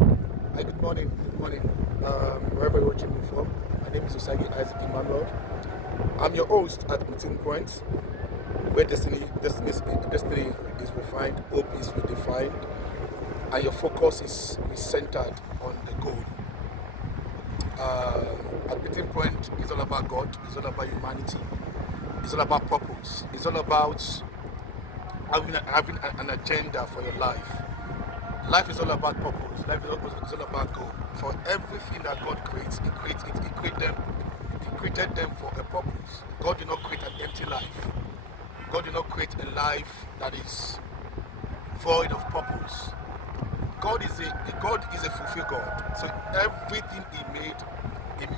Hi, good morning. Good morning. Wherever you're watching me from, my name is Usagi Isaac Emmanuel. I'm your host at Meeting Point, where destiny is refined, hope is redefined, and your focus is centered on the goal. At Meeting Point, it's all about God. It's all about humanity. It's all about purpose. It's all about having an agenda for your life. Life is all about purpose. Life is all about goal. For everything that God creates, He created them for a purpose. God did not create an empty life. God did not create a life that is void of purpose. God is a fulfilled God. So everything He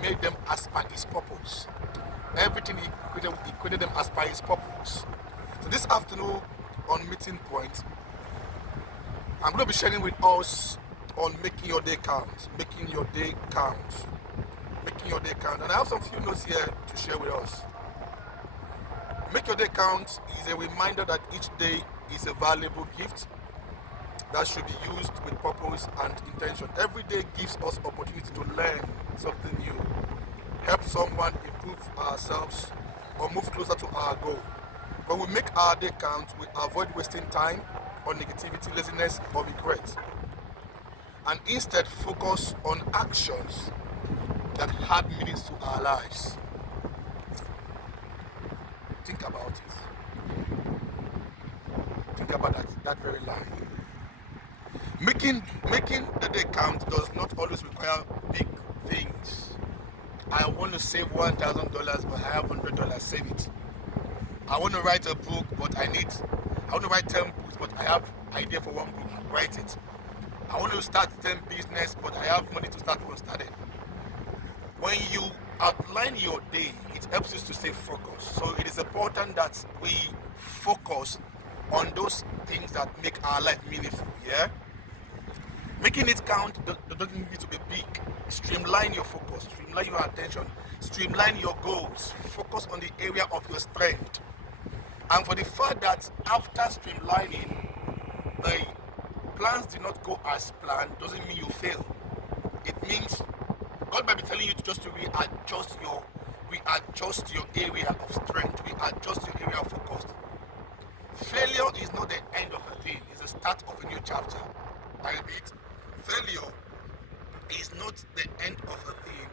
made them as per His purpose. Everything He created them as per His purpose. So this afternoon on Meeting Point, I'm going to be sharing with us on making your day count. Making your day count. Making your day count. And I have some few notes here to share with us. Make your day count is a reminder that each day is a valuable gift that should be used with purpose and intention. Every day gives us opportunity to learn something new, help someone improve ourselves, or move closer to our goal. When we make our day count, we avoid wasting time on negativity, laziness, or regret, and instead focus on actions that add meanings to our lives. Think about it. Think about that very line. Making the day count does not always require big things. I want to save $1,000, but I have $100. Save it. I want to write a book, but I want to write 10 books, but I have idea for one book. Write it. I want to start 10 business, but I have money to start one started. When you outline your day, it helps us to stay focused. So it is important that we focus on those things that make our life meaningful. Yeah. Making it count doesn't need to be big. Streamline your focus, streamline your attention, streamline your goals. Focus on the area of your strength. And for the fact that after streamlining, the plans did not go as planned, doesn't mean you fail. It means God might be telling you to readjust your area of strength, readjust your area of focus. Failure is not the end of a thing, it's the start of a new chapter. I repeat, failure is not the end of a thing,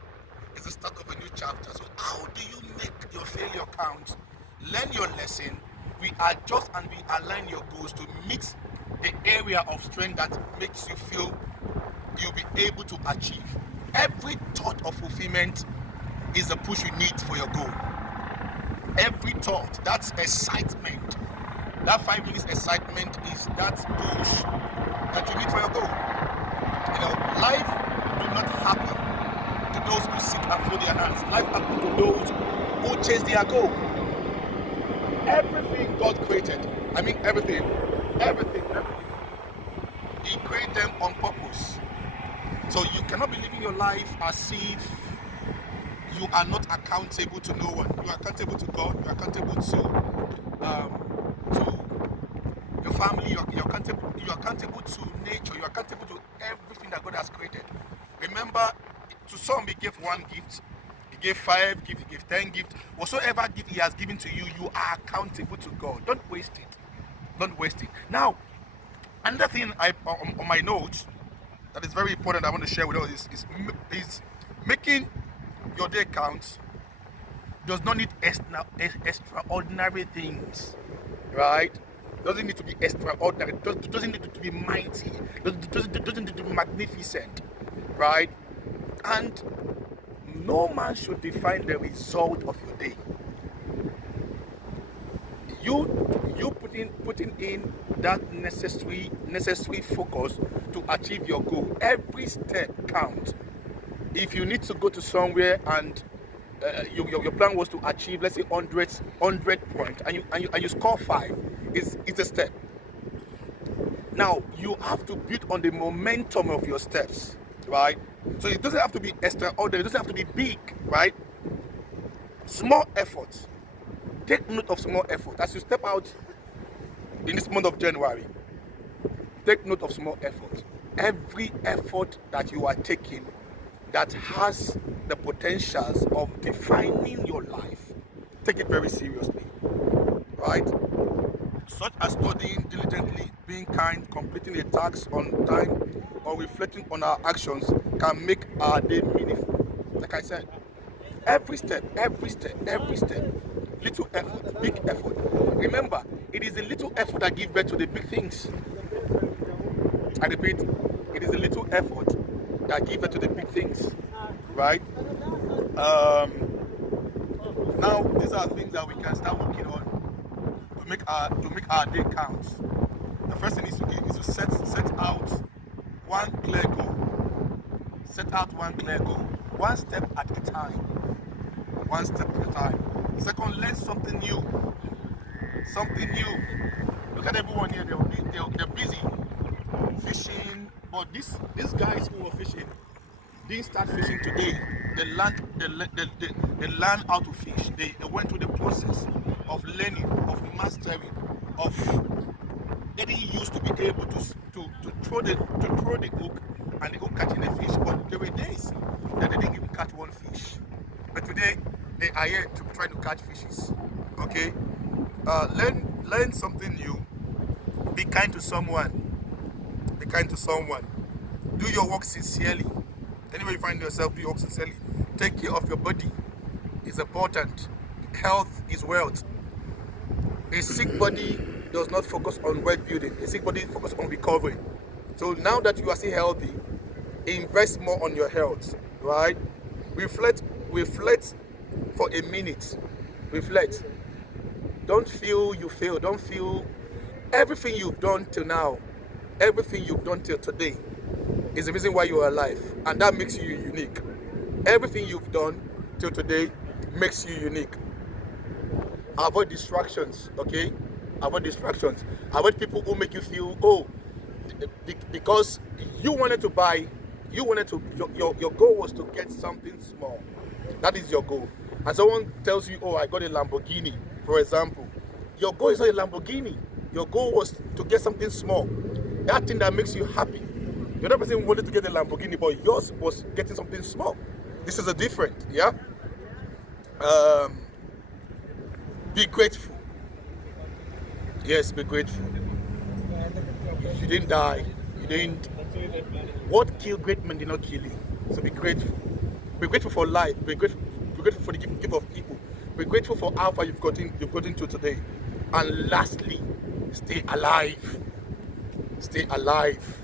it's the start of a new chapter. So how do you make your failure count? Learn your lesson, readjust and realign your goals to meet the area of strength that makes you feel you'll be able to achieve. Every thought of fulfillment is the push you need for your goal. Every thought, that's excitement. That 5 minutes excitement is that push that you need for your goal. Life do not happen to those who sit and fold their hands. Life happens to those who chase their goal. Everything God created, everything, He created them on purpose. So you cannot be living your life as if you are not accountable to no one. You are accountable to God. You are accountable to your family. You are accountable to nature. You are accountable to everything that God has created. Remember, to some He gave one gift. He gave 5 gifts. He gave 10 gifts. Whatsoever gift He has given to you, you are accountable to God. Don't waste it. Don't waste it. Now, another thing on my notes that is very important I want to share with us is making your day count does not need extraordinary things, right? Doesn't need to be extraordinary. Doesn't need to be mighty. Doesn't need to be magnificent, right? And no man should define the result of your day. You putting in that necessary focus to achieve your goal. Every step counts. If you need to go to somewhere and your plan was to achieve, let's say 100 points, and you score 5, it's a step. Now you have to build on the momentum of your steps, right? So it doesn't have to be extraordinary, it doesn't have to be big, right? Small efforts. Take note of small effort as you step out in this month of January. Take note of small effort. every effort that you are taking that has the potentials of defining your life, take it very seriously, right? Such as studying diligently, being kind, completing a task on time, or reflecting on our actions can make our day meaningful. Like I said, every step, little effort, big effort. Remember, it is a little effort that gives birth to the big things. I repeat, it is a little effort that gives birth to the big things, right? Now these are things that we can start working on to make our day count. The first thing is to set out one clear goal. Set out one clear goal, one step at a time. One step at a time. Second, learn something new. Something new. Look at everyone here. They're busy fishing, but these guys who were fishing didn't start fishing today. They learned how to fish. They went through the process of learning, of mastering, of getting used to be able to throw the hook and the hook catching a fish. But there were days that they didn't even catch one fish. But today they are here to try to catch fishes. Okay, learn something new. Be kind to someone. Be kind to someone. Do your work sincerely. Anywhere you find yourself, do your work sincerely. Take care of your body. It's important. Health is wealth. A sick body does not focus on wealth building. A sick body focuses on recovering. So now that you are still healthy, invest more on your health, right? Reflect for a minute. Reflect. Don't feel you fail. Don't feel everything you've done till now, everything you've done till today is the reason why you are alive, and that makes you unique. Everything you've done till today makes you unique. Avoid distractions, okay? Avoid distractions. Avoid people who make you feel, because you wanted to buy, your goal was to get something small. That is your goal. And someone tells you, I got a Lamborghini, for example. Your goal is not a Lamborghini. Your goal was to get something small. That thing that makes you happy. The other person wanted to get a Lamborghini, but yours was getting something small. This is a different, yeah? Be grateful. Yes, be grateful. You didn't die. You didn't. What killed great men did not kill you. So be grateful. Be grateful for life. Be grateful for the gift of people. Be grateful for how far you've gotten to today. And lastly, stay alive. Stay alive.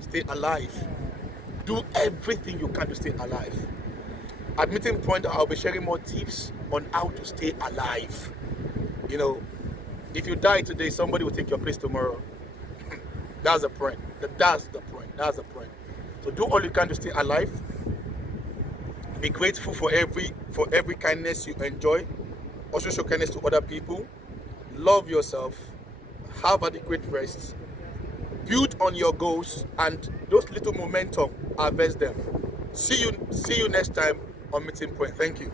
Stay alive. Do everything you can to stay alive. At meeting point, I'll be sharing more tips on how to stay alive. If you die today, somebody will take your place tomorrow. That's the point. That's the point. So do all you can to stay alive. Be grateful for every kindness you enjoy. Also show kindness to other people. Love yourself. Have adequate rest. Build on your goals, and those little momentum, harvest them. See you next time on Meeting Point. Thank you.